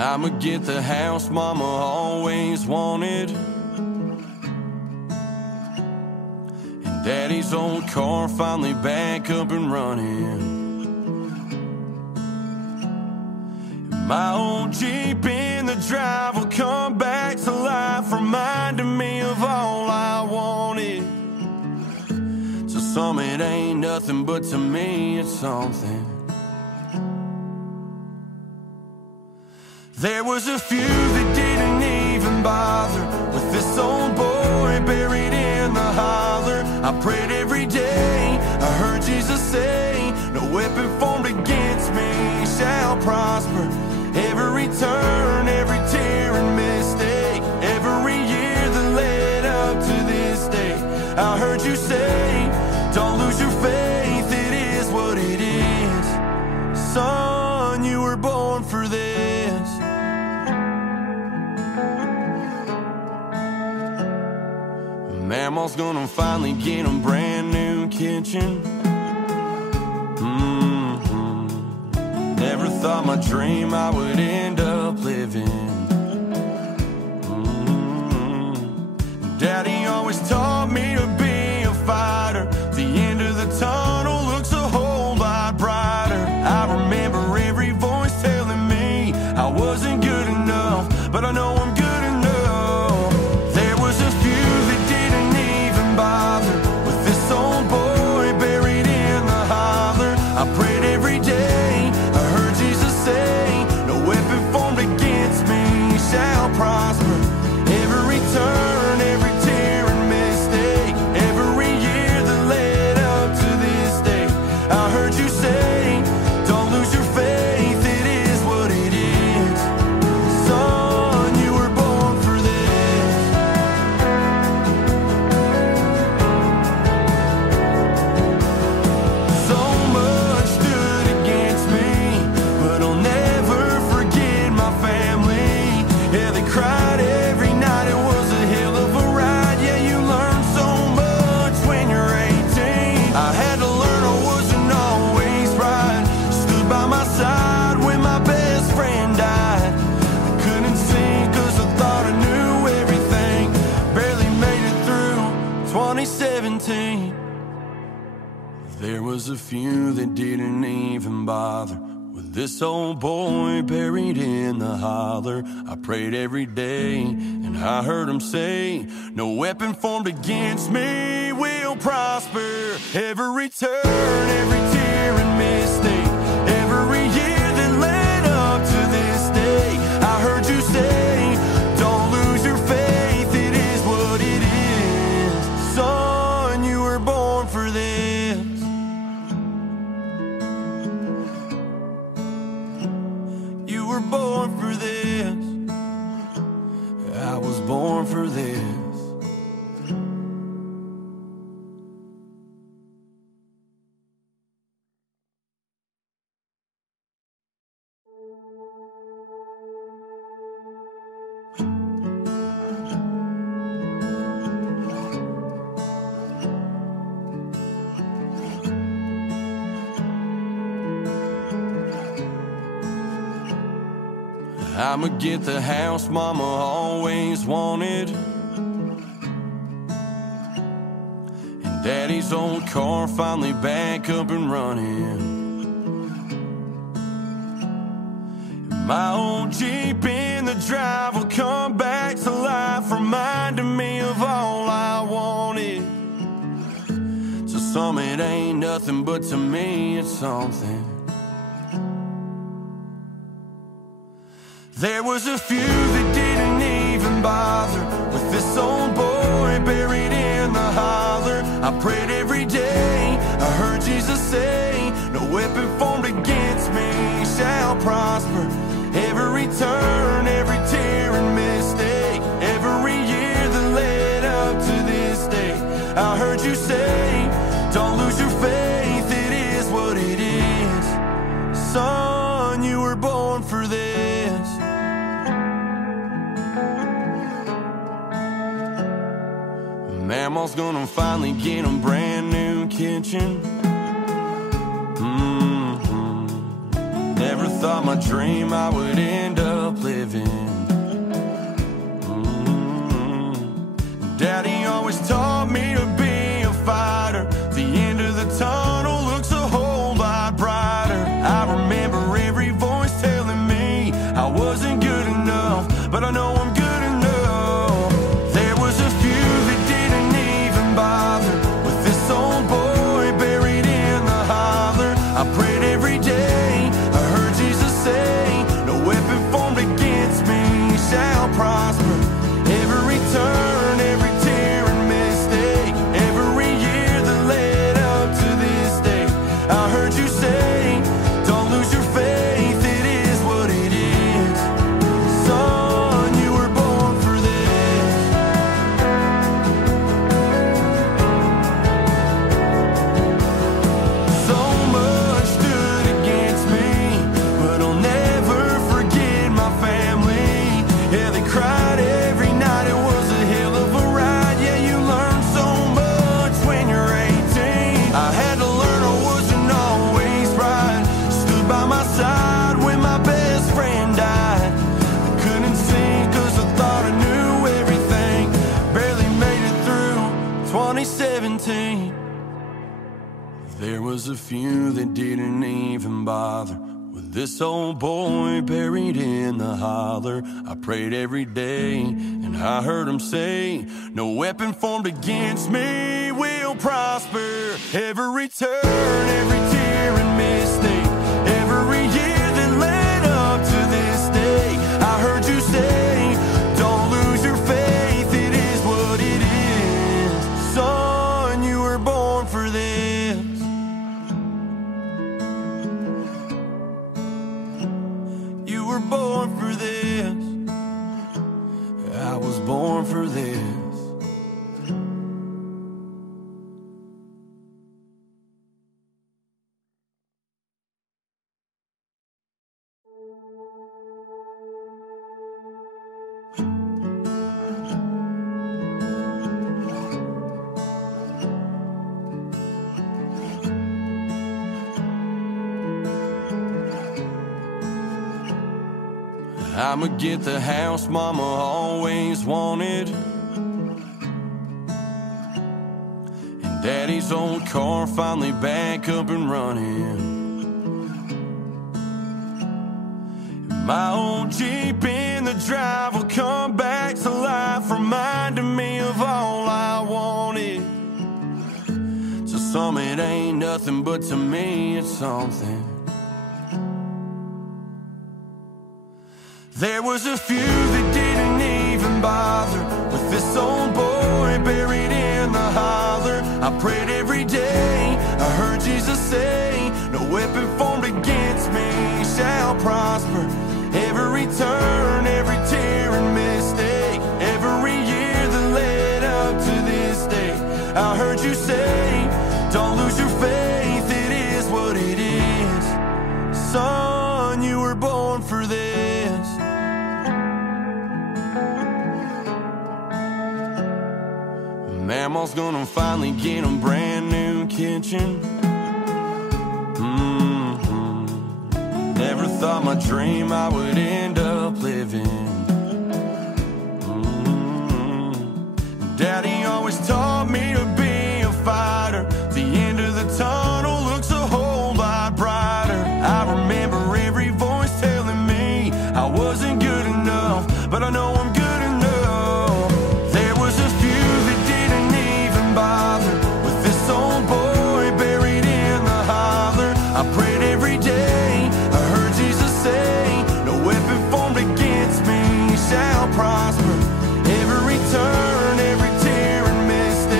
I'ma get the house mama always wanted, and daddy's old car finally back up and running. My old Jeep in the drive will come back to life, reminding me of all I wanted. To some it ain't nothing, but to me it's something. There was a few that didn't even bother with this old boy buried in the holler. I prayed every day, I heard Jesus say, no weapon formed against me shall prosper. Every turn, every tear and mistake, every year that led up to this day, I heard you say, don't lose your faith, it is what it is. Son, you were born for this. Mamaw's gonna finally get a brand new kitchen. Never thought my dream I would end up living. Daddy always taught me to be a fighter. The end of the tunnel looks a whole lot brighter. I remember every voice telling me I wasn't good enough, but I know I'm good enough. There was a few that didn't even bother with this old boy buried in the holler. I prayed every day, I heard Jesus say, no weapon formed against me shall prosper. Every turn, every tear and mistake, every year that led up to this day, I heard you say, don't lose your faith, it is what it is. Son, you were born for this. So much stood against me, but I'll never forget my family. Yeah, they cried every night, it was a hell of a ride. Yeah, you learn so much when you're 18. I had to learn I wasn't always right. Stood by my side when my best friend died. I couldn't sing cause I thought I knew everything. Barely made it through 2017. There was a few that didn't even bother with this old boy buried in the holler. I prayed every day, and I heard him say, no weapon formed against me will prosper. Every turn, every tear and mistake, every year that led up to this day, I heard you say, don't lose your faith, it is what it is. Son, you were born for this. You were born for this. I was born for this. I'ma get the house mama always wanted, and daddy's old car finally back up and running. My old Jeep in the drive will come back to life, reminding me of all I wanted. To some it ain't nothing, but to me it's something. There was a few that didn't even bother with this old boy buried in the holler. I prayed every day, I heard Jesus say, no weapon formed against me shall prosper. Every turn, every tear and mistake, every year that led up to this day, I heard you say, don't lose your faith, it is what it is. Son, you were born for this. Mamaw's gonna finally get a brand new kitchen. Never thought my dream I would end up living. Daddy always taught me to be a fighter. The end of the tunnel looks a whole lot brighter. I remember every voice telling me I wasn't good enough, but I know I'm good enough. There was a few that didn't even bother with this old boy buried in the holler. I prayed every day, I heard Jesus say, no weapon formed against me shall prosper. Every turn, every tear and mistake, every year that led up to this day, I heard you say, don't lose your faith, it is what it is. Son, you were born for this. So much stood against me, but I'll never forget my family. Yeah, they cried every night, it was a hell of a ride. Yeah, you learn so much when you're 18. I had to learn I wasn't always right. Stood by my side when my best friend died. I couldn't sing cause I thought I knew everything. Barely made it through 2017. There was a few that didn't even bother with this old boy buried in the holler. I prayed every day and I heard him say, no weapon formed against me will prosper. Every turn, every tear and mistake, every year that led up to this day, I heard you say, don't lose your faith, it is what it is. Son, you were born for this. You were born for this. I was born for this. I'ma get the house mama always wanted, and daddy's old car finally back up and running. My old Jeep in the drive will come back to life, reminding me of all I wanted. To some it ain't nothing, but to me it's something. There was a few that didn't even bother with this old boy buried in the holler. I prayed every day, I heard Jesus say, no weapon formed against me shall prosper. Every turn, every tear and mistake, every year that led up to this day, I heard you say, don't lose your faith, it is what it is. Son, you were born for this. Mamaw's gonna finally get a brand new kitchen. Never thought my dream I would end up living. Daddy always taught me to be a fighter. The end of the tunnel looks a whole lot brighter. I remember every voice telling me I wasn't good enough, but I know I'm good enough. There was a few that didn't even bother with this old boy buried in the holler. I prayed every day, I heard Jesus say, no weapon formed against me shall prosper. Every turn, every tear and mistake,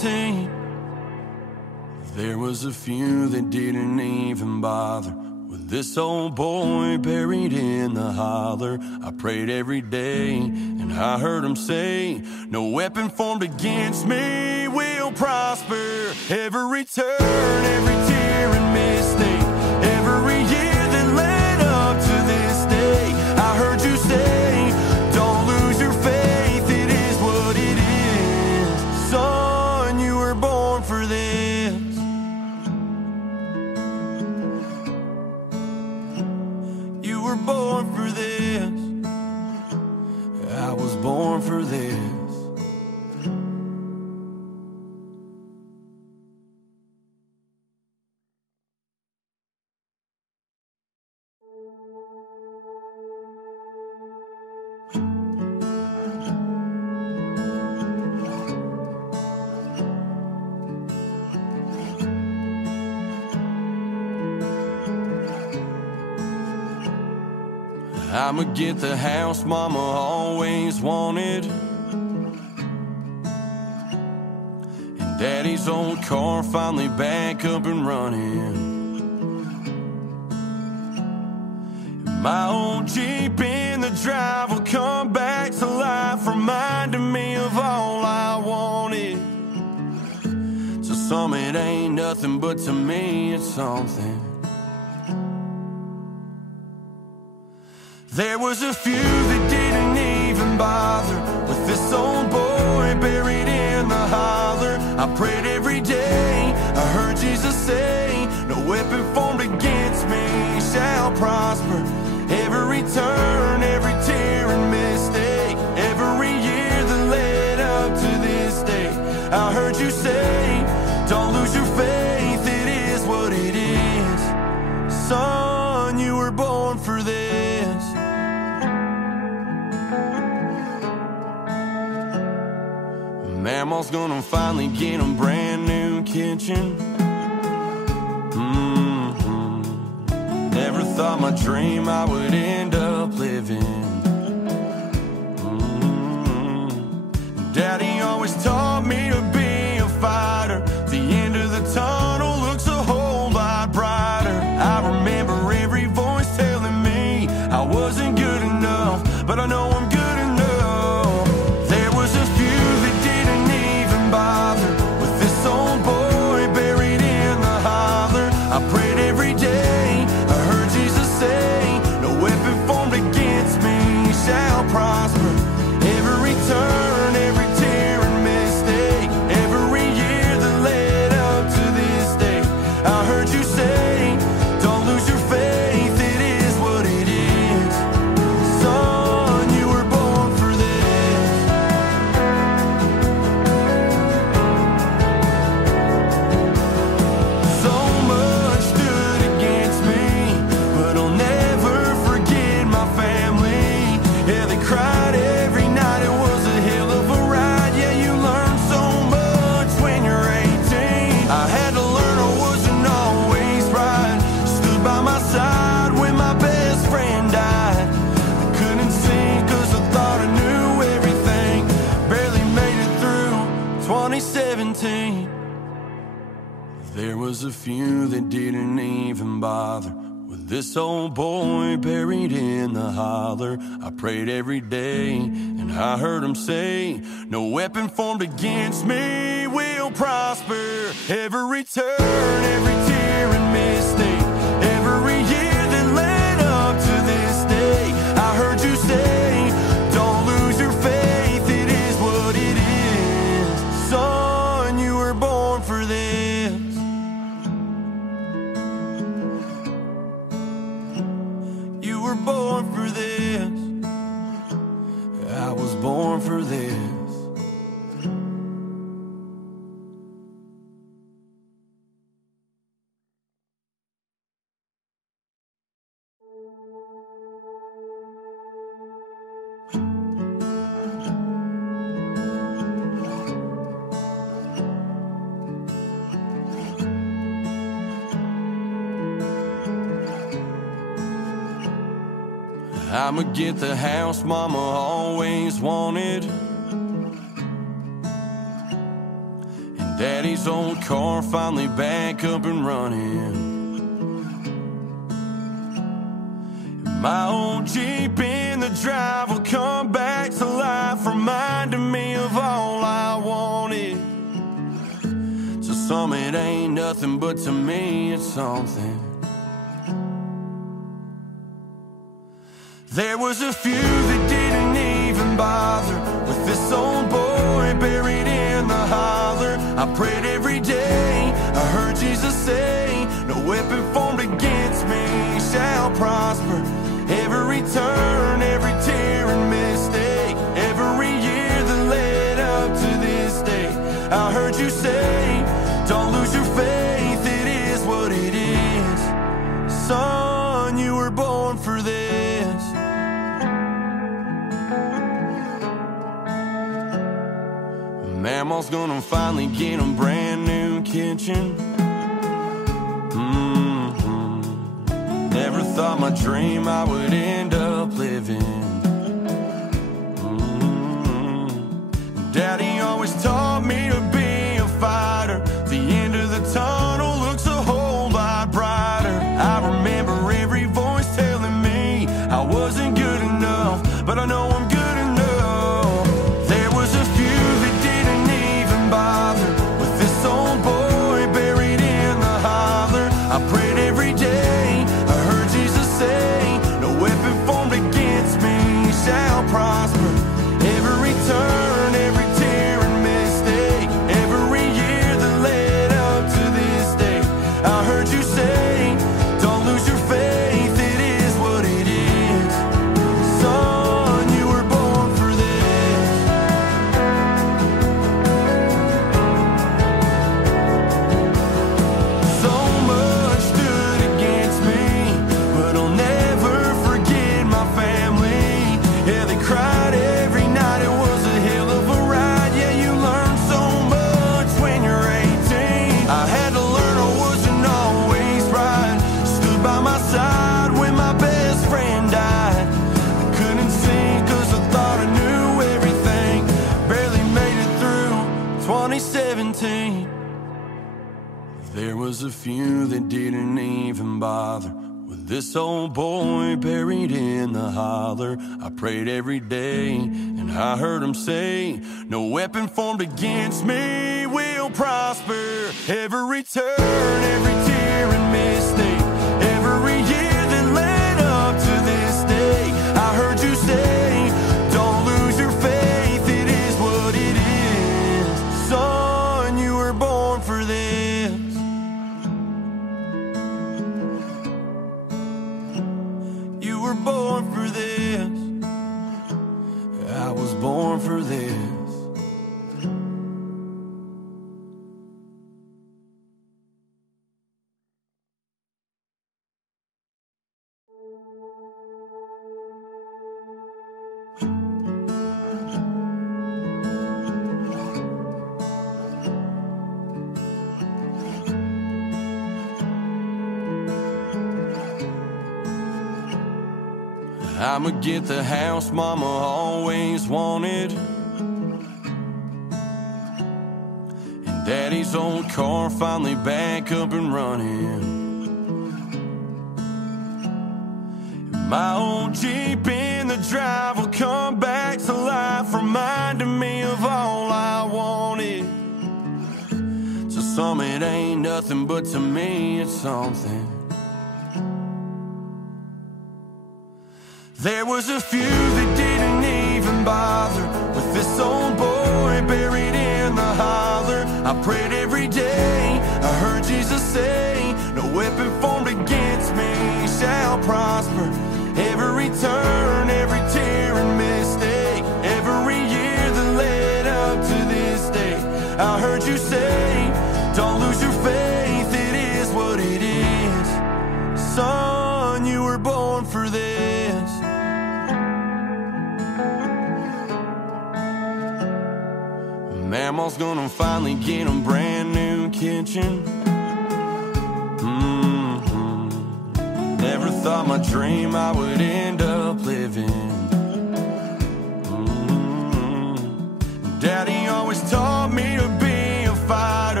was a few that didn't even bother with this old boy buried in the holler. I prayed every day, and I heard him say, no weapon formed against me will prosper. Every turn, every tear and mistake, every year that led up to this day, I heard you say, don't lose your faith, it is what it is. Son, you were born for this. You were born for this. I was born for this. I'ma get the house mama always wanted, and daddy's old car finally back up and running. My old Jeep in the drive will come back to life, reminding me of all I wanted. To some it ain't nothing, but to me it's something. There was a few that didn't even bother with this old boy buried in the holler. I prayed every day, I heard Jesus say, no weapon formed against me shall prosper. Every turn, every tear and mistake, every year that led up to this day, I heard you say, don't lose your faith, it is what it is. Son, you were born for this. Mama's gonna finally get a brand new kitchen. Never thought my dream I would end up living. Daddy always taught me to be a fighter. The end of the tunnel looks a whole lot brighter. I remember every voice telling me I wasn't good enough, but I know I'm good enough. There was a few that didn't even bother with this old boy buried in the holler. I prayed every day, I heard Jesus say, no weapon formed against me shall prosper. Every turn, every tear and mistake, every year that led up to this day, I heard you say, don't lose your faith, it is what it is. Son, you were born for this. So much stood against me, but I'll never forget my family. Yeah, they cried every night, it was a hell of a ride. Yeah, you learn so much when you're 18. I had to learn I wasn't always right. Stood by my side when my best friend died. I couldn't sing cause I thought I knew everything. Barely made it through 2017. There was a few that didn't even bother with this old boy buried in the holler. I prayed every day, and I heard him say, no weapon formed against me will prosper. Every turn, every tear and mistake, every year that led up to this day, I heard you say, don't lose your faith, it is what it is. Son, you were born for this. You were born for this. I was born for this. I'ma get the house mama always wanted, and Daddy's old car finally back up and running. My old Jeep in the drive will come back to life, reminding me of all I wanted. To some it ain't nothing, but to me it's something. There was a few that didn't even bother with this old boy buried in the holler. I prayed every day, I heard Jesus say, no weapon formed against me shall prosper. Every turn, every tear and mistake, every year that led up to this day, I heard you say, don't lose your faith, it is what it is. Son, you were born for this. Mamaw's gonna finally get a brand new kitchen. Never thought my dream I would end up living. Daddy always taught me to be a fighter. The end of the tunnel looks a whole lot brighter. I remember every voice telling me I wasn't good enough, but I know I'm good enough. There was a few that didn't even bother with this old boy buried in the holler. I prayed every day, say, no weapon formed against me shall prosper. Every turn, every tear and mistake, every year that led up to this day, I heard you say, don't lose your faith, it is what it is. Son, you were born for this. So much stood against me, but I'll never forget my family. Yeah, they cried every night, it was a hell of a ride. Yeah, you learn so much when you're 18. I had to learn I wasn't always right. Stood by my side when my best friend died. I couldn't sing cause I thought I knew everything. Barely made it through 2017. There was a few that didn't even bother with this old boy buried in the holler. I prayed every day, and I heard him say, no weapon formed against me will prosper. Every turn, every tear and mistake, every year that led up to this day, I heard you say, don't lose your faith, it is what it is. Son, you were born for this. You were born for this. I was born for this. I'ma get the house Mama always wanted, and Daddy's old car finally back up and running. My old Jeep in the drive will come back to life, reminding me of all I wanted. To some it ain't nothing, but to me it's something. There was a few that didn't even bother with this old boy buried in the holler. I prayed every day, I heard Jesus say, no weapon formed against me shall prosper. Every turn, every tear and mistake, every year that led up to this day, I heard you say, don't lose your faith, it is what it is. Son, you were born for this. Mamaw's gonna finally get a brand new kitchen. Never thought my dream I would end up living. Daddy always taught me to be a fighter.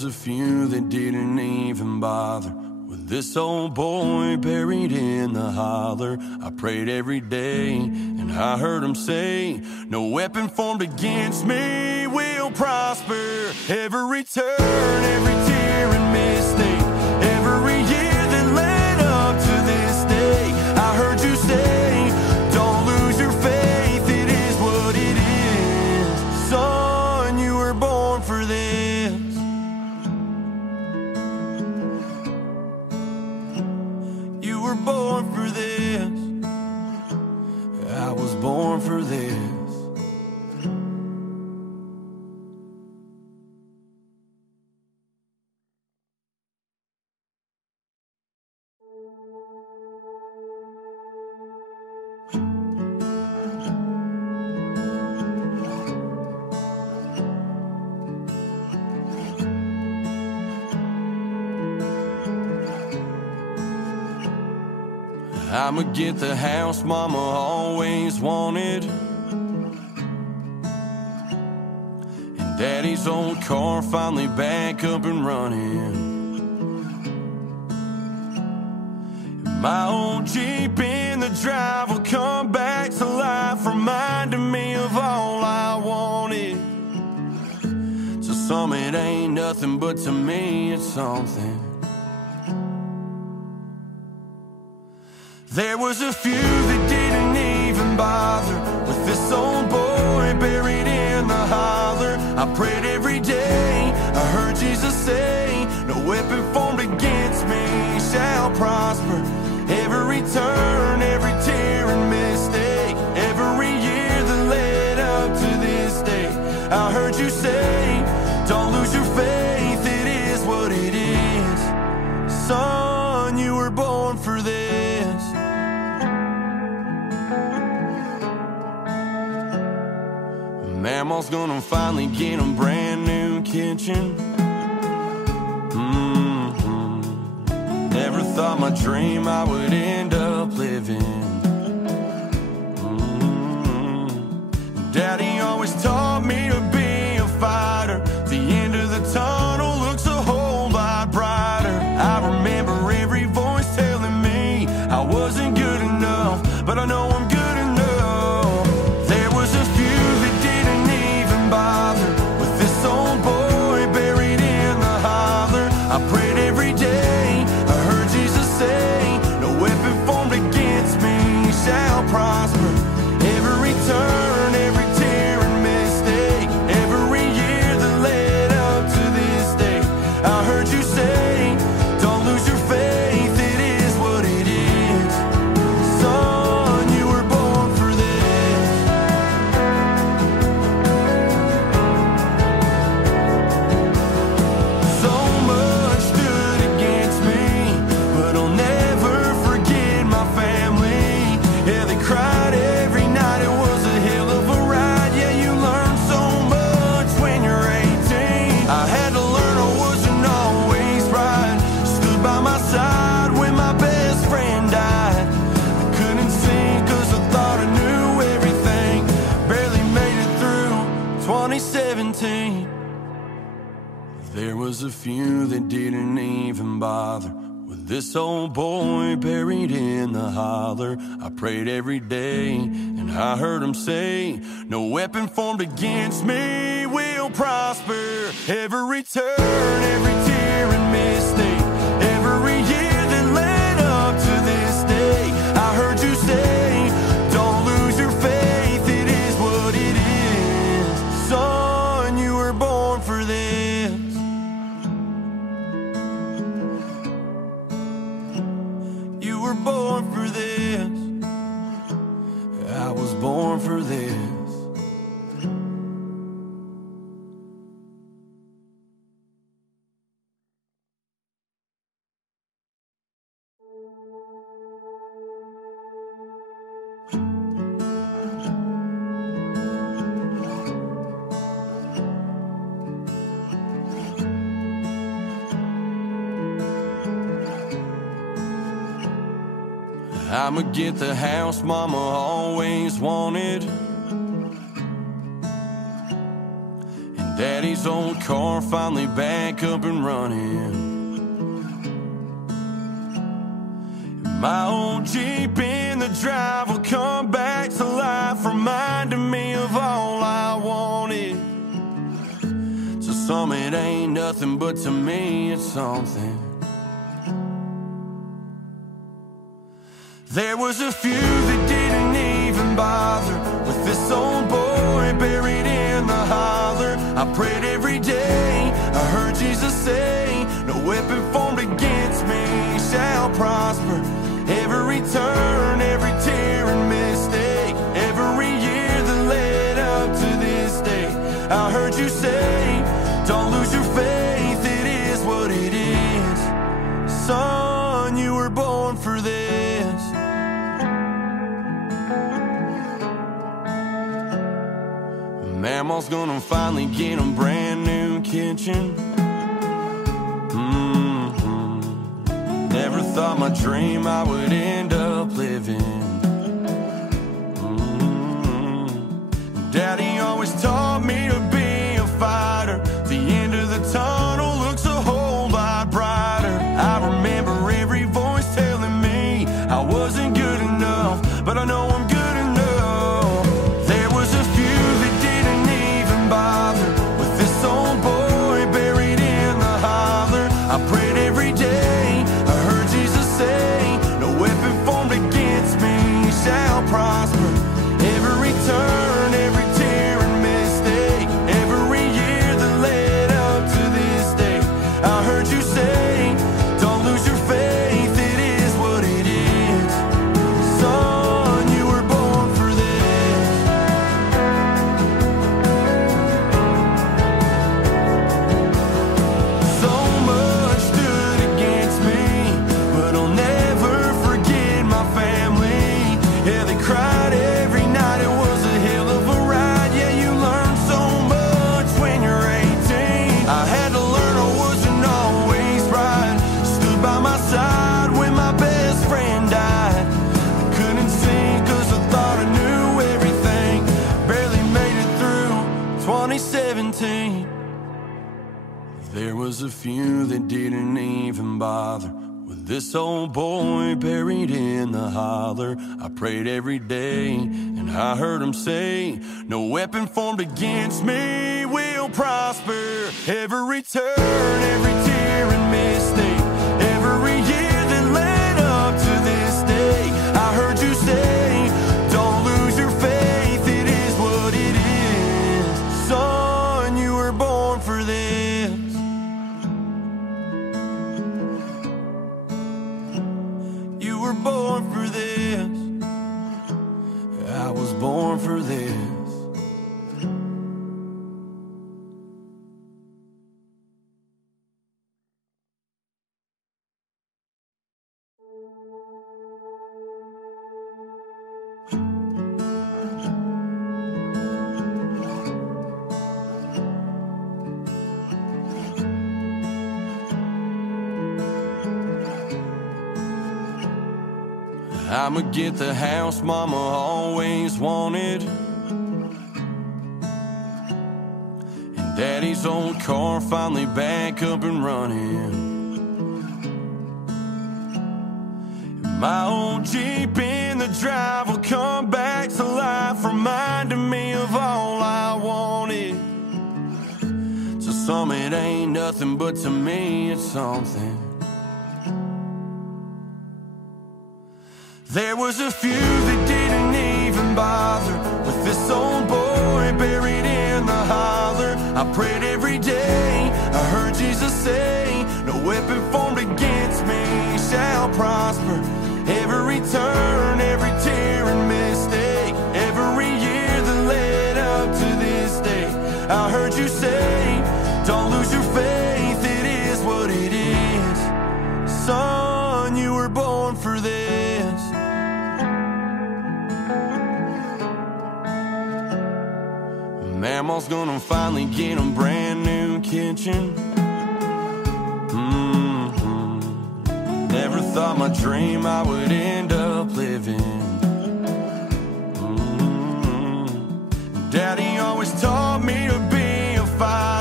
was a few that didn't even bother with this old boy buried in the holler. I prayed every day and I heard him say, no weapon formed against me will prosper. Every turn, every tear and mistake, every year that led up to this day, I heard you say, don't lose your faith, it is what it is. Son, you were born for this. You were born for this. I was born for this. I'ma get the house Mama always wanted, and Daddy's old car finally back up and running. My old Jeep in the drive will come back to life, reminding me of all I wanted. To some it ain't nothing, but to me it's something. There was a few that didn't even bother with this old boy buried in the holler. I prayed every day, I heard Jesus say, no weapon formed against me shall prosper. Every turn, every tear and mistake, every year that led up to this day, I heard you say, don't lose your faith, it is what it is. Son, you were born for this. Mamaw's gonna finally get a brand new kitchen. Never thought my dream I would end up living. Daddy always taught me to be a fighter. The end of the tunnel looks a whole lot brighter. I remember every voice telling me I wasn't good enough, but I know I'm good enough. There was a few that didn't even bother with this old boy buried in the holler. I prayed every day, I heard Jesus say, no weapon formed against me shall prosper. Every turn, every tear and mistake, every year that led up to this day, I heard you say, don't lose your faith, it is what it is. Son, you were born for this. So much stood against me, but I'll never forget my family. Yeah, they cried every night, it was a hell of a ride. Yeah, you learn so much when you're 18. I had to learn I wasn't always right. Stood by my side when my best friend died. I couldn't sing cause I thought I knew everything. Barely made it through 2017. There was a few that didn't even bother with this old boy buried in the holler. I prayed every day and I heard him say, no weapon formed against me will prosper. Every turn, every tear and mistake, every year that led up to this day, I heard you say, don't lose your faith, it is what it is. Son, you were born for this. You were born for this. I was born for this. I'ma get the house Mama always wanted, and Daddy's old car finally back up and running. My old Jeep in the drive will come back to life, reminding me of all I wanted. To some it ain't nothing, but to me it's something. There was a few that didn't even bother with this old boy buried in the holler. I prayed every day, I heard Jesus say, no weapon formed against me shall prosper. Every turn, every tear and mistake, every year that led up to this day, I heard you say, don't lose your faith, it is what it is. Son, you were born for this. Mamaw's gonna finally get a brand new kitchen. Never thought my dream I would end up living. Daddy always taught me to be a fighter. The end of the tunnel looks a whole lot brighter. I remember every voice telling me I wasn't good enough, but I know I'm good enough. There was a few that didn't even bother with this old boy buried in the holler. I prayed every day, no weapon formed against me shall prosper. Every turn, every tear and mistake, every year that led up to this day, I heard you say, don't lose your faith, it is what it is. Son, you were born for this. So much stood against me, but I'll never forget my family. Yeah, they cried every night, it was a hell of a ride. Yeah, you learn so much when you're 18. I had to learn I wasn't always right. Stood by my side when my best friend died. I couldn't sing cause I thought I knew everything. Barely made it through 2017. There was a few that didn't even bother with this old boy buried in the holler. I prayed every day and I heard him say, no weapon formed against me will prosper. Every turn, every tear and mistake, every year that led up to this day, I heard you say, don't lose your faith, it is what it is. Son, you were born for this. You were born for this. I was born for this. I'ma get the house mama always wanted, and daddy's old car finally back up and running. My old Jeep in the drive will come back to life, reminding me of all I wanted. To some it ain't nothing, but to me it's something. There was a few that didn't even bother with this old boy buried in the holler. I prayed every day, I heard Jesus say, no weapon formed against me shall prosper. Every turn, every tear and mistake, every year that led up to this day, I heard you say, don't lose your faith, it is what it is. Son, you were born for this. Mamaw's gonna finally get a brand new kitchen. Never thought my dream I would end up living. Daddy always taught me to be a fighter.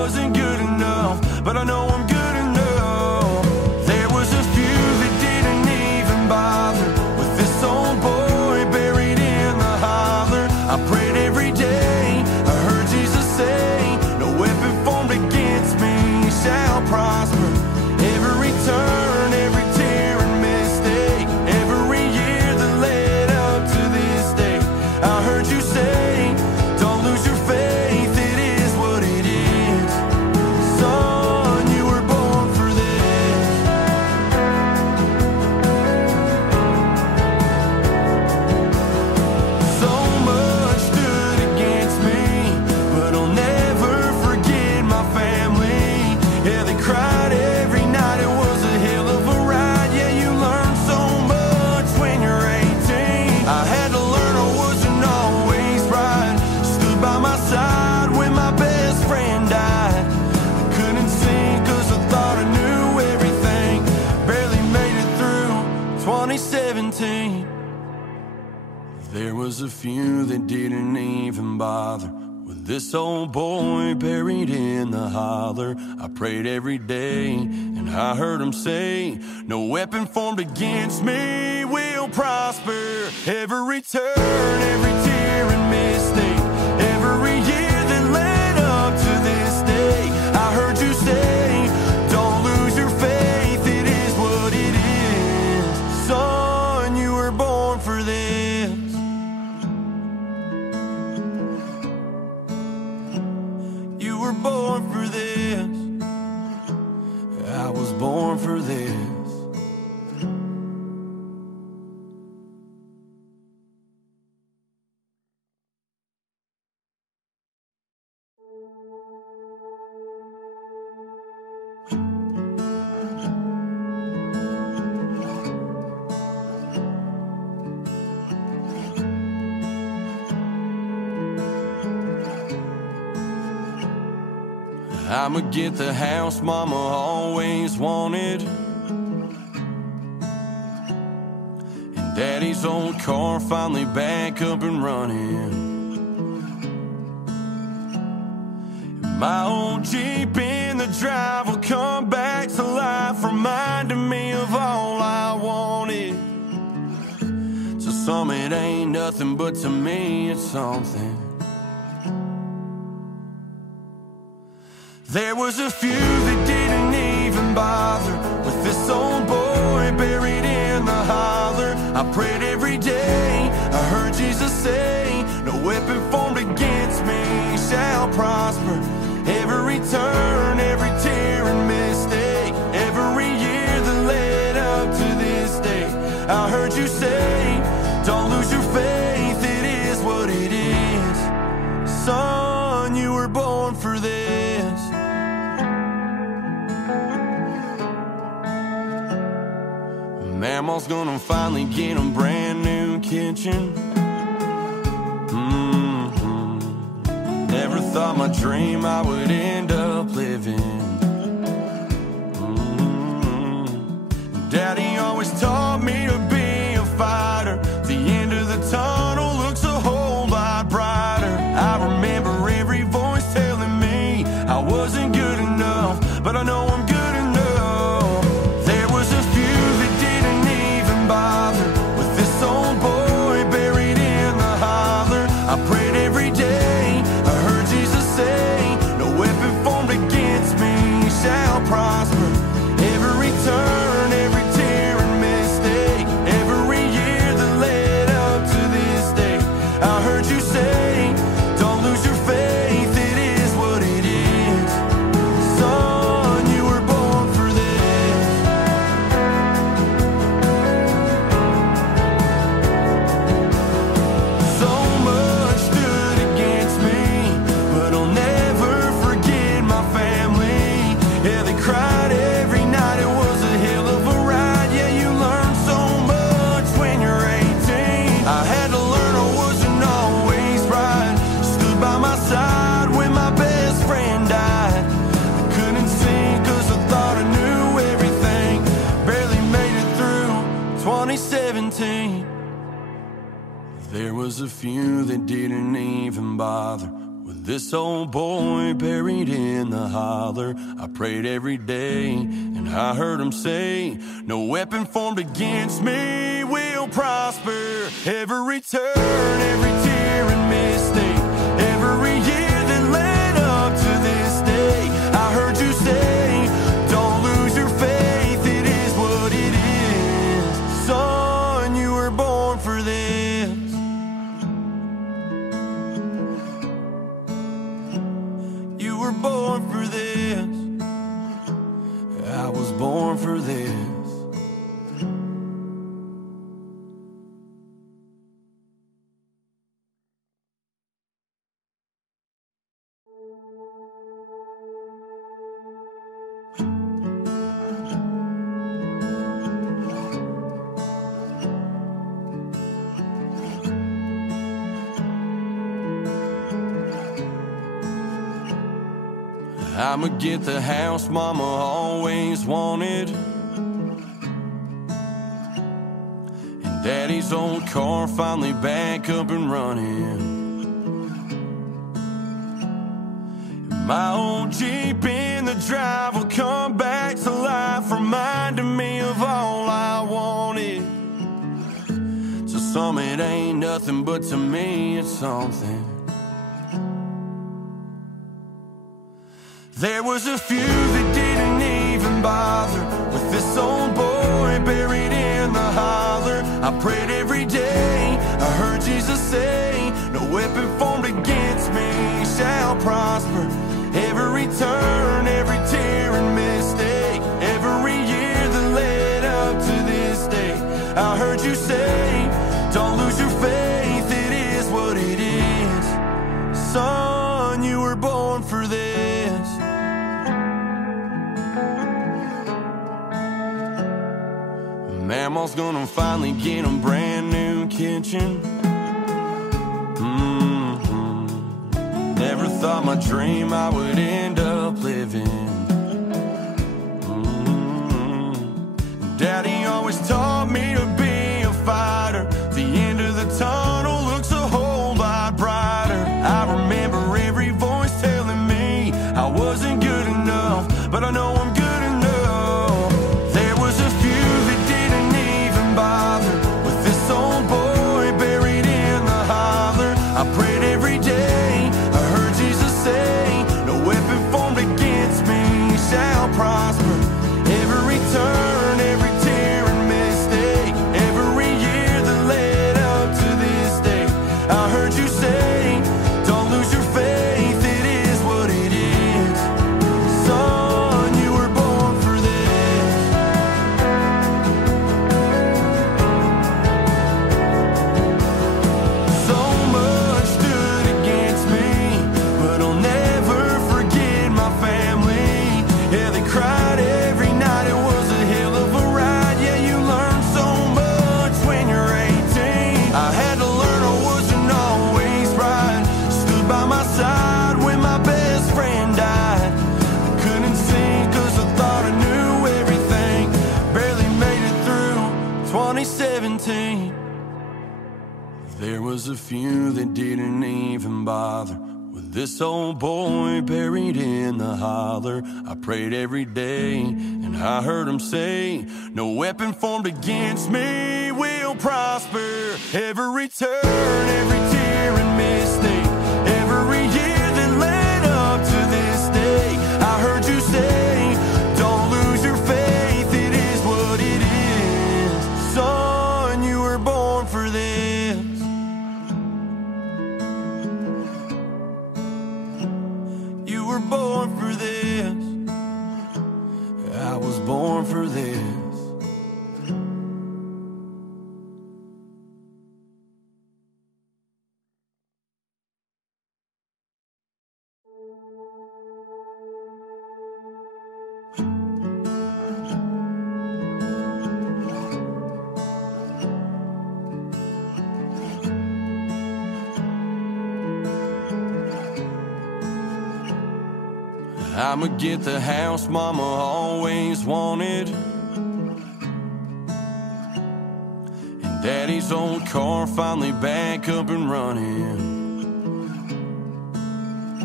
wasn't good enough, but I know I'm good enough. There was a few that didn't even bother with this old boy buried in the holler. I prayed every day, I heard Jesus say, no weapon formed against me shall prosper. Every turn, every tear and mistake, every year that led up to this day, I heard you say, don't lose your faith, it is what it is. Son, you were born for this. So much stood against me, but I'll never forget my family. Yeah, they cried every night, it was a hell of a ride. Yeah, you learn so much when you're 18. I had to learn I wasn't always right. Stood by my side when my best friend died. I couldn't sing cause I thought I knew everything. Barely made it through 2017. There was a few that didn't even bother with this old boy buried in the holler. I prayed every day and I heard him say, no weapon formed against me will prosper. Every turn, every tear and mistake, every year that led up to this day, I heard you say, don't lose your faith, it is what it is. Son, you were born for this. You were born for this. I was born for this. I'ma get the house mama always wanted, and daddy's old car finally back up and running. My old Jeep in the drive will come back to life, reminding me of all I wanted. To some it ain't nothing, but to me it's something. There was a few that didn't even bother with this old boy buried in the holler. I prayed every day, I heard Jesus say, no weapon formed against me shall prosper. Every turn, every tear and mistake, every year that led up to this day, I heard you say, don't lose your faith, it is what it is. Son, you were born for this. Mama's gonna finally get a brand new kitchen. Never thought my dream I would end up living. Daddy always taught me to be a fighter. The end of the tunnel looks a whole lot brighter. I remember every voice telling me I wasn't good enough, but I know I'm good enough. There was a few that didn't even bother with this old boy buried in the holler. I prayed every day, I heard Jesus say, no weapon formed against me shall prosper. Every turn, every tear and mistake, every year that led up to this day, I heard you say, don't lose your faith, it is what it is. Son, you were born for this. So much stood against me, but I'll never forget my family. Yeah, they cried every night, it was a hell of a ride. Yeah, you learn so much when you're 18. I had to learn I wasn't always right. Stood by my side when my best friend died. I couldn't sing cause I thought I knew everything. Barely made it through 2017. There was a few that didn't even bother with This old boy buried in the holler. I prayed every day, and I heard him say, no weapon formed against me will prosper. Every turn, every tear and mistake, every year that led up to this day, I heard you say, don't lose your faith, it is what it is. Son, you were born for this. You were born for this. I was born for this. I'ma get the house mama always wanted, and daddy's old car finally back up and running. My old Jeep in the drive will come back to life, reminding me of all I wanted. To some it ain't nothing, but to me it's something. There was a few that didn't even bother with this old boy buried in the holler. I prayed every day, I heard Jesus say, no weapon formed against me shall prosper. Every turn, every tear and mistake, every year that led up to this day, I heard you say, don't lose your faith, it is what it is. Son, you were born for this. Mama's gonna finally get a brand new kitchen. Never thought my dream I would end up living. Daddy always taught me to be a fighter. The end of the tunnel looks a whole lot brighter. I remember every voice telling me I wasn't good enough, but I know I'm good enough. There was a few that didn't even bother with this old boy buried in the holler. I prayed every day, I heard Jesus say, no weapon formed against me shall prosper. Every turn, every tear and mistake, every year that led up to this day, I heard you say, don't lose your faith, it is what it is. Son, you were born for this. So much stood against me, but I'll never forget my family. Yeah, they cried every night, it was a hell of a ride. Yeah, you learn so much when you're 18. I had to learn I wasn't always right. Stood by my side when my best friend died. I couldn't sing cause I thought I knew everything. Barely made it through 2017. There was a few that didn't even bother with this old boy buried in the holler. I prayed every day, and I heard him say, no weapon formed against me will prosper. Every turn, every tear and mistake, every year that led up to this day, I heard you say, don't lose your faith, it is what it is. Son, you were born for this. You were born for this. I was born for this. I'ma get the house mama always wanted, and daddy's old car finally back up and running.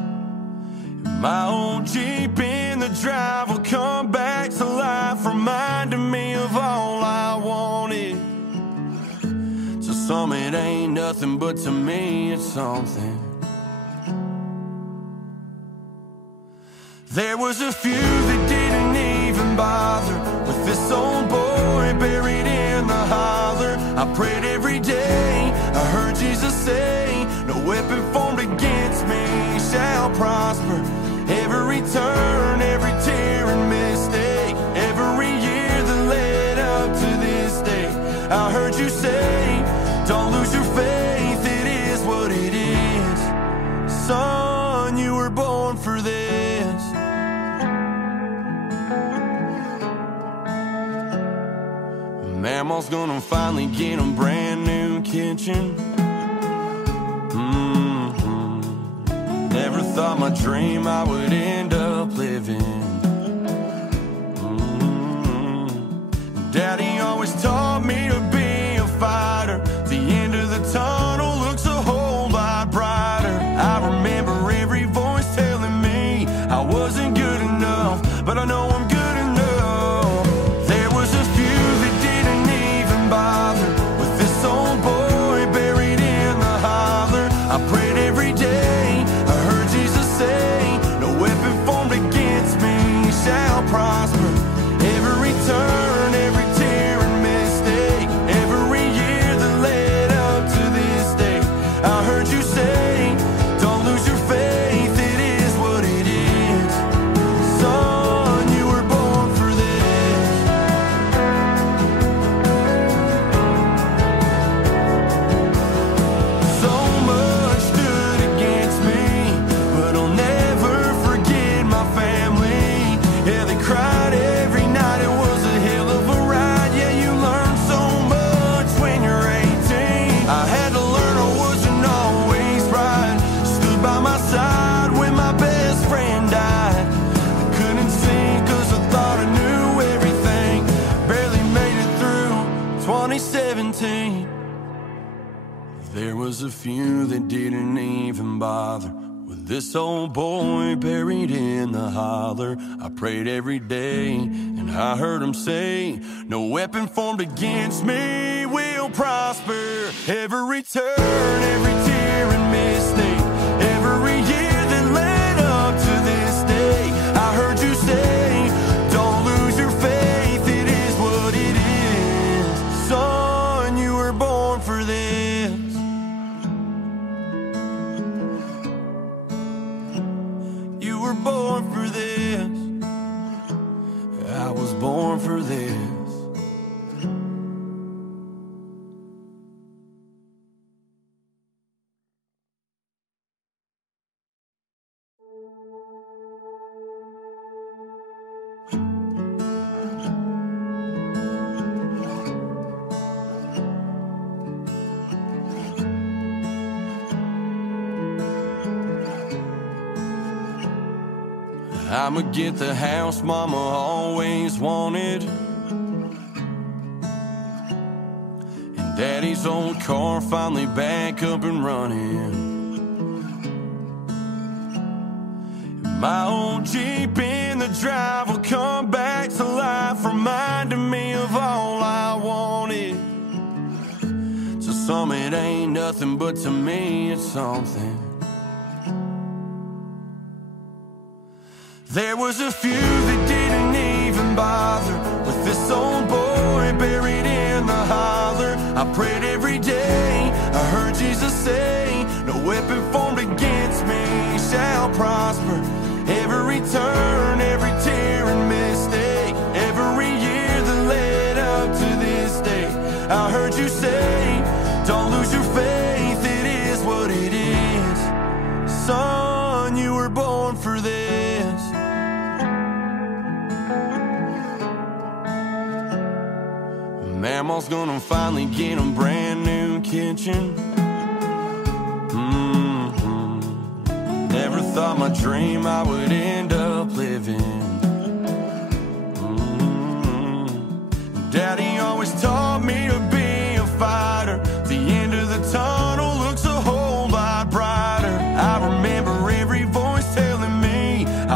My old Jeep in the drive will come back to life, reminding me of all I wanted. To some it ain't nothing, but to me it's something. There was a few that didn't even bother with this old boy buried in the holler. I prayed every day, I heard Jesus say, no weapon formed against me shall prosper. Every turn, every tear and mistake, every year that led up to this day, I heard you say, don't lose your faith, it is what it is. Son, you were born for this. Mamaw's gonna finally get a brand new kitchen. Never thought my dream I would end up living. Daddy always taught me to be a fighter. The end of the tunnel looks a whole lot brighter. I remember every voice telling me I wasn't good enough, but I know I'm good enough. There was a few that didn't even bother with this old boy buried in the holler. I prayed every day, I heard Jesus say, no weapon formed against me shall prosper. Every turn, every tear and mistake, every year that led up to this day, I heard you say, don't lose your faith, it is what it is. Son, you were born for this. So much stood against me, but I'll never forget my family. Yeah, they cried every night, it was a hell of a ride. Yeah, you learn so much when you're 18. I had to learn I wasn't always right. Stood by my side when my best friend died. I couldn't see cause I thought I knew everything. Barely made it through 2017. There was a few that didn't even bother with this old boy buried in the holler. I prayed every day and I heard him say, no weapon formed against me will prosper. Every turn, every tear and mistake, every year that led up to this day, I heard you say, don't lose your faith, it is what it is. Son, you were born for this. You were born for this. I was born for this. I'ma get the house mama always wanted, and daddy's old car finally back up and running. My old Jeep in the drive will come back to life, reminding me of all I wanted. To some it ain't nothing, but to me it's something. There was a few that didn't even bother with this old boy buried in the holler. I prayed every day, I heard Jesus say, no weapon formed against me shall prosper. Every turn, every tear and mistake, every year that led up to this day, I heard you say, don't lose your faith, it is what it is. Son, you were born for this. Mamaw's gonna finally get a brand new kitchen. Never thought my dream I would end up living. Daddy always taught me to be a fighter. The end of the tunnel looks a whole lot brighter. I remember every voice telling me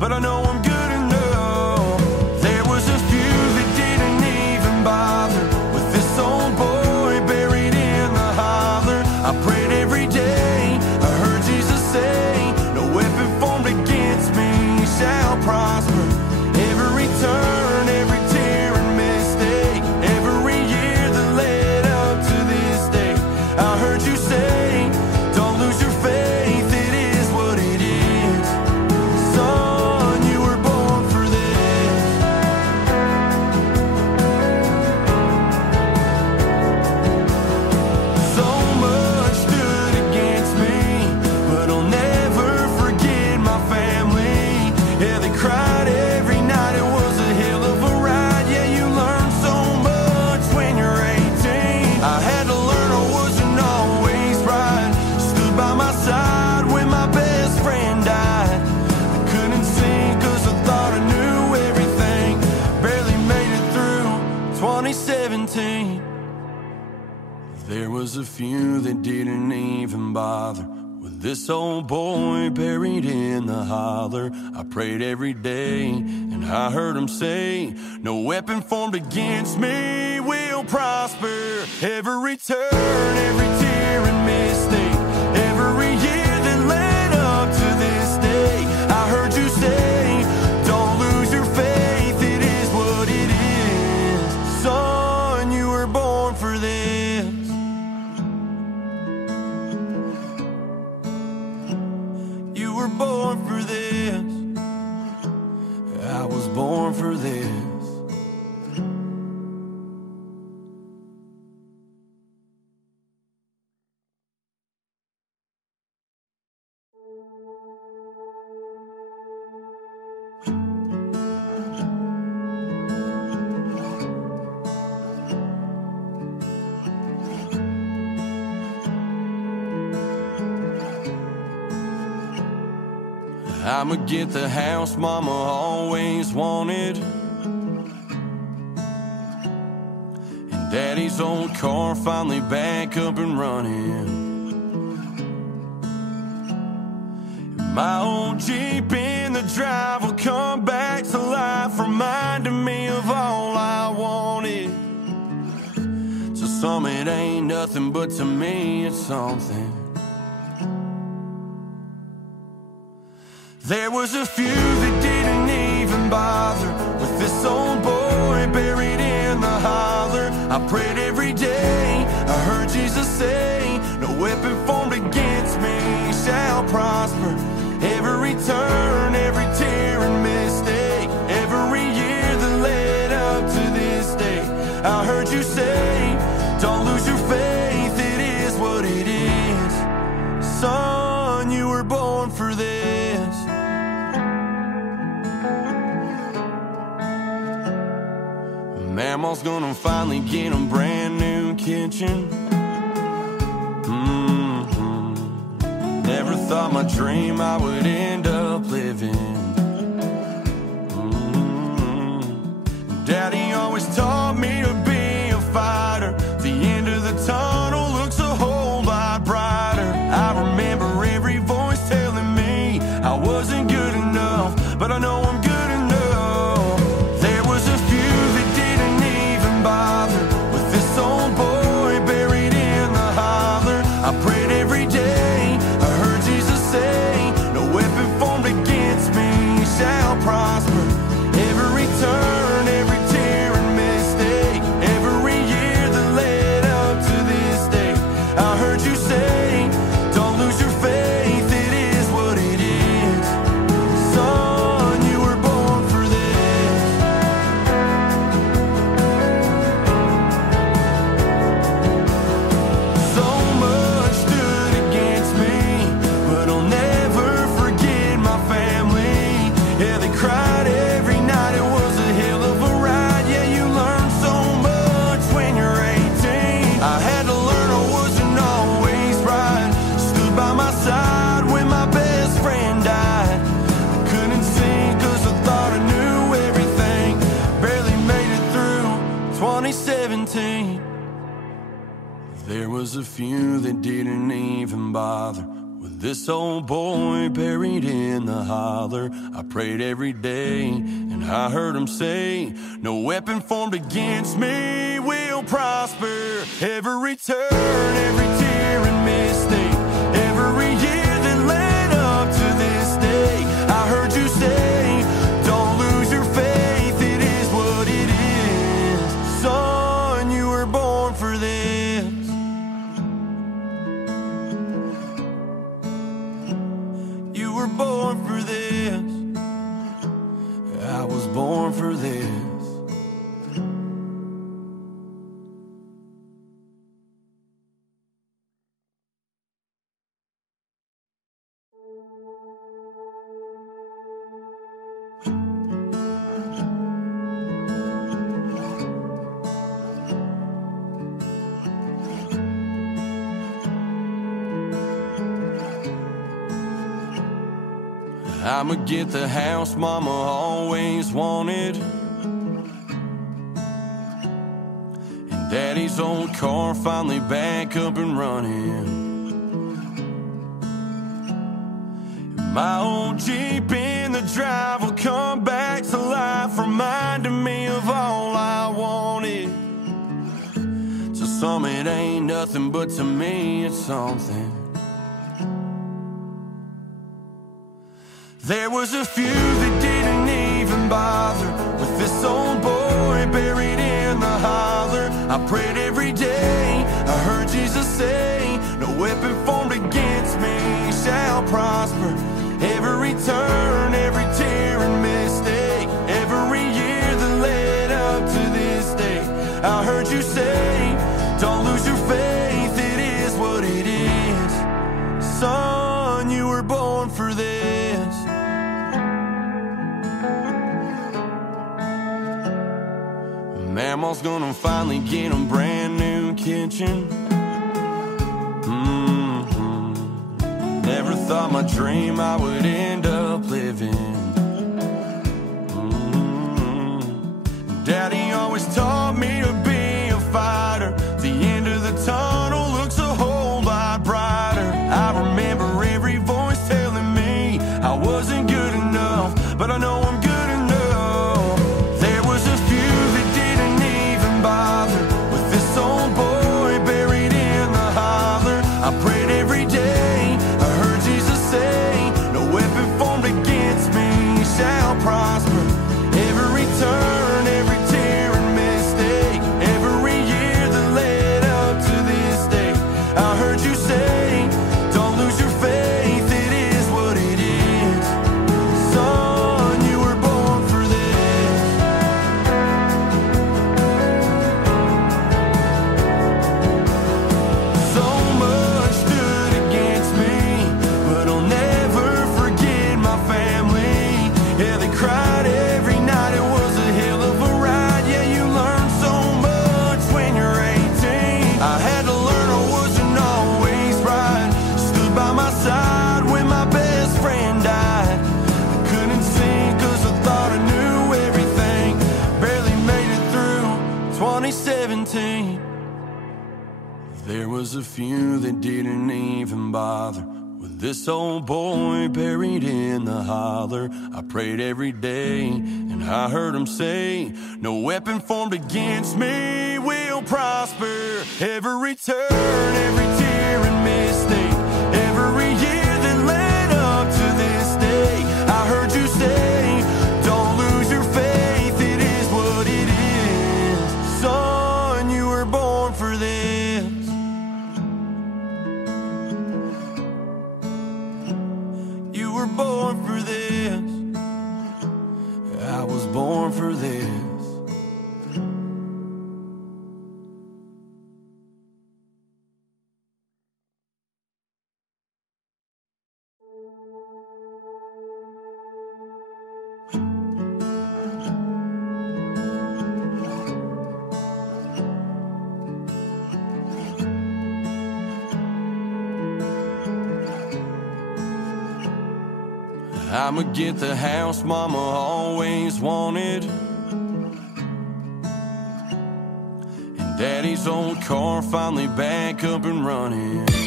but I know I'm good enough. There was a few that didn't even bother with this old boy buried in the holler. I prayed every day, I heard Jesus say, no weapon formed against me shall prosper. Every turn, every tear and mistake, every year that led up to this day, I heard you say, don't lose your faith, it is what it is. Son, you were born for this. So much stood against me, but I'll never forget my family. Yeah, they cried every night, it was a hell of a ride. Yeah, you learn so much when you're 18. I had to learn I wasn't always right. Stood by my side when my best friend died. I couldn't sing cause I thought I knew everything. Barely made it through 2017. There was a few that didn't even bother with this old boy buried in the holler. I prayed every day and I heard him say, no weapon formed against me will prosper. Every turn, every tear and mistake, every year that led up to this day, I heard you say, don't lose your faith, it is what it is. Son, you were born for this. You were born for this. I was born for this. I'ma get the house mama always wanted, and daddy's old car finally back up and running. My old Jeep in the drive will come back to life, reminding me of all I wanted. To some it ain't nothing, but to me it's something. There was a few that didn't even bother with this old boy buried in the holler. I prayed every day, I heard Jesus say, no weapon formed against me shall prosper. Every turn, every tear and mistake, every year that led up to this day, I heard you say, don't lose your faith, it is what it is. Son, you were born for this. Mama's gonna finally get a brand new kitchen. Never thought my dream I would end up living. Daddy always taught me to be a fighter. The end of the tunnel looks a whole lot brighter. I remember every voice telling me I wasn't good enough, but I know I'm good enough. There was a few that didn't even bother with this old boy buried in the holler. I prayed every day, I heard Jesus say, no weapon formed against me shall prosper. Every turn, every tear and mistake, every year that led up to this day, I heard you say, don't lose your faith, it is what it is. Son, you were born for this. So much stood against me, but I'll never forget my family. Yeah, they cried every night, it was a hell of a ride. Yeah, you learn so much when you're 18. I had to learn I wasn't always right. Stood by my side when my best friend died. I couldn't sing cause I thought I knew everything. Barely made it through 2017. There was a few that didn't even bother with this old boy buried in the holler. I prayed every day, and I heard him say, no weapon formed against me will prosper. Every turn, every tear and mistake, every year that led up to this day, I heard you say, don't lose your faith, it is what it is. Son, you were born for this. You were born for this. I was born for this. I'ma get the house Mama always wanted, and Daddy's old car finally back up and running. My old Jeep in the drive will come back to life, reminding me of all I wanted. To some it ain't nothing, but to me it's something. There was a few that didn't even bother with this old boy buried in the holler. I prayed every day, I heard Jesus say, no weapon formed against me shall prosper. Every turn, every tear and mistake, every year that led up to this day, I heard you say, don't lose your faith, it is what it is. Son, you were born for this. Mamaw's gonna finally get a brand new kitchen. Never thought my dream I would end up living. Daddy always taught me to be a fighter. The end of the tunnel looks a whole lot brighter. I remember every voice telling me I wasn't good enough, but I know I'm good enough. There was a few that didn't even bother with this old boy buried in the holler. I prayed every day, I heard Jesus say, no weapon formed against me shall prosper. Every turn, every tear and mistake, every year that led up to this day, I heard you say, don't lose your faith, it is what it is. Son, you were born for this. So much stood against me, but I'll never forget my family. Yeah, they cried every night, it was a hell of a ride. Yeah, you learn so much when you're 18. I had to learn I wasn't always right. Stood by my side when my best friend died. I couldn't sing cause I thought I knew everything. Barely made it through 2017. There was a few that didn't even bother with this old boy buried in the holler. I prayed every day, and I heard him say, no weapon formed against me will prosper. Every turn, every tear and mistake, every year that led up to this day, I heard you say, don't lose your faith, it is what it is. Son, you were born for this. You were born for this. I was born for this. I'ma get the house Mama always wanted, and Daddy's old car finally back up and running.